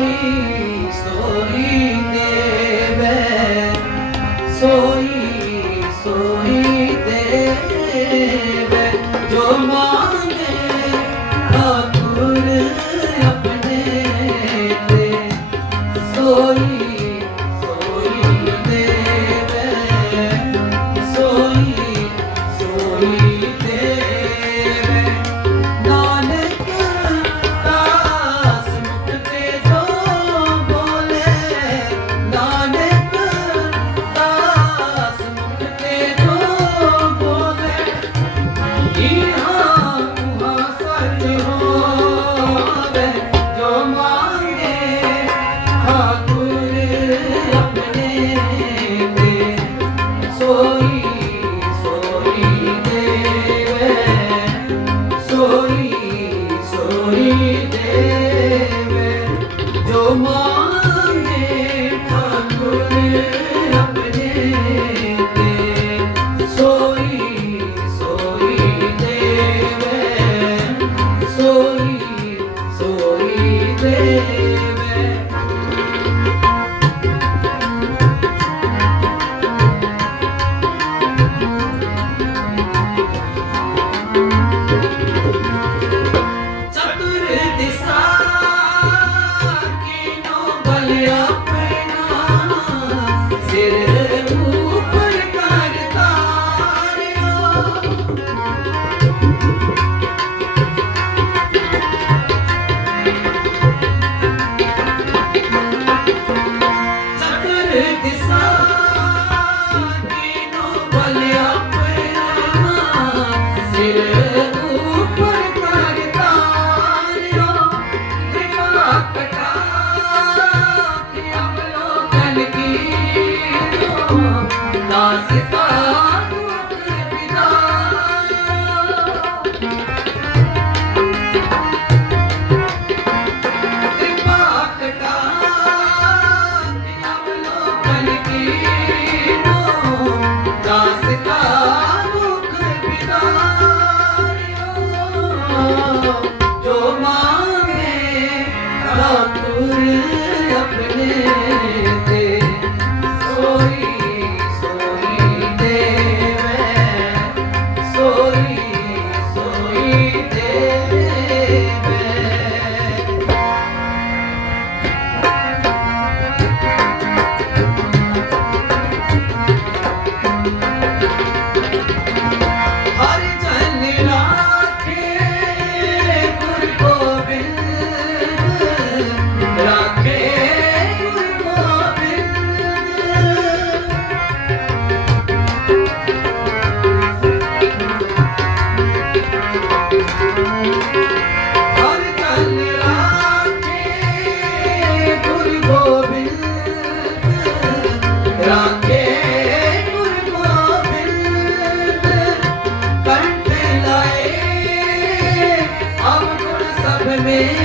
glory. তোমার ਜੋ ਮੰਗੇ ਆਤੁਰ ਆਪਣੇ me.